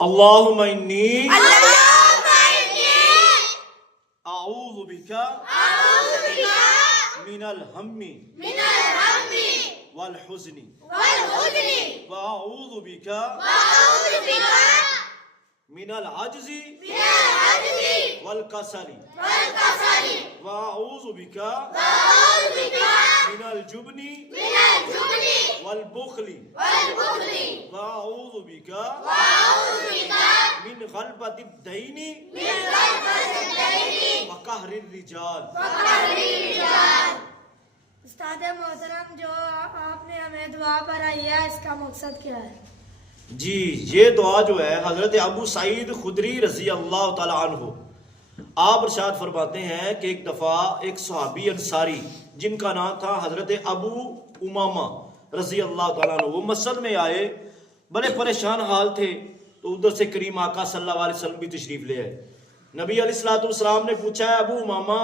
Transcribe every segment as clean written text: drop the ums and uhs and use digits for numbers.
اللہم انی اعوذ بک من الہم والحزن واعوذ بک من العجز والکسل واعوذ بک من الجبن والبخل واعوذ بک من غلبۃ الدین وقہر الرجال۔ استاد محترم، جو آپ نے ہمیں دعا پڑھائی ہے اس کا مقصد کیا ہے؟ جی، یہ دعا جو ہے حضرت ابو سعید خدری رضی اللہ تعالیٰ عنہ آپ ارشاد فرماتے ہیں کہ ایک دفعہ ایک صحابی انصاری جن کا نام تھا حضرت ابو امامہ رضی اللہ تعالیٰ عنہ، وہ مسجد میں آئے، بڑے پریشان حال تھے، تو ادھر سے کریم آقا صلی اللہ علیہ وسلم بھی تشریف لے آئے۔ نبی علیہ السلام نے پوچھا ہے ابو امامہ،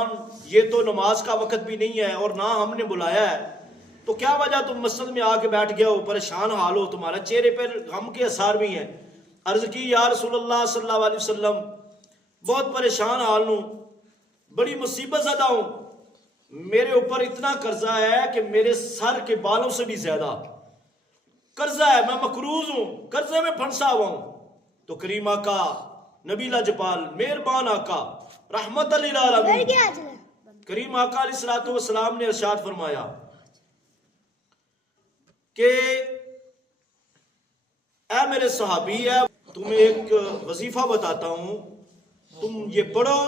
یہ تو نماز کا وقت بھی نہیں ہے اور نہ ہم نے بلایا ہے، تو کیا وجہ تم مسجد میں آ کے بیٹھ گئے ہو، پریشان حال ہو، تمہارا چہرے پر غم کے اثار بھی ہیں؟ عرض کی یا رسول اللہ صلی اللہ علیہ وسلم، بہت پریشان حال ہوں، بڑی مصیبت زدہ ہوں، میرے اوپر اتنا قرضہ ہے کہ میرے سر کے بالوں سے بھی زیادہ قرضہ ہے، میں مقروض ہوں، قرضے میں پھنسا ہوا ہوں۔ تو کریم آقا، نبی لاجپال، مہربان آقا، رحمت للعالمین، کریم آقا علیہ السلام نے ارشاد فرمایا کہ اے میرے صحابی، ہے تمہیں ایک وظیفہ بتاتا ہوں، تم یہ پڑھو،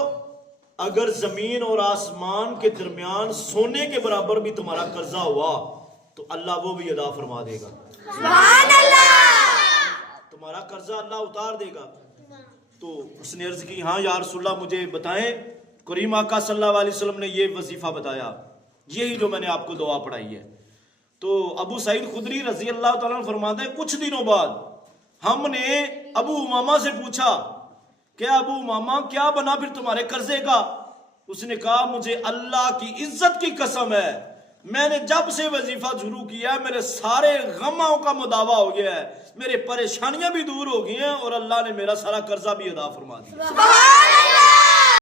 اگر زمین اور آسمان کے درمیان سونے کے برابر بھی تمہارا قرضہ ہوا تو اللہ وہ بھی ادا فرما دے گا، سبحان اللہ، تمہارا قرضہ اللہ اتار دے گا۔ تو اس نے عرض کی ہاں یا رسول اللہ مجھے بتائیں۔ کریم آقا صلی اللہ علیہ وسلم نے یہ وظیفہ بتایا، یہی جو میں نے آپ کو دعا پڑھائی ہے۔ تو ابو سعید خدری رضی اللہ تعالیٰ عنہ فرماتے ہیں کچھ دنوں بعد ہم نے ابو امامہ سے پوچھا کہ ابو امامہ کیا بنا پھر تمہارے قرضے کا؟ اس نے کہا مجھے اللہ کی عزت کی قسم ہے، میں نے جب سے وظیفہ شروع کیا ہے میرے سارے غموں کا مداوع ہو گیا ہے، میرے پریشانیاں بھی دور ہو گئی ہیں اور اللہ نے میرا سارا قرضہ بھی ادا فرما دیا۔ سبحان اللہ۔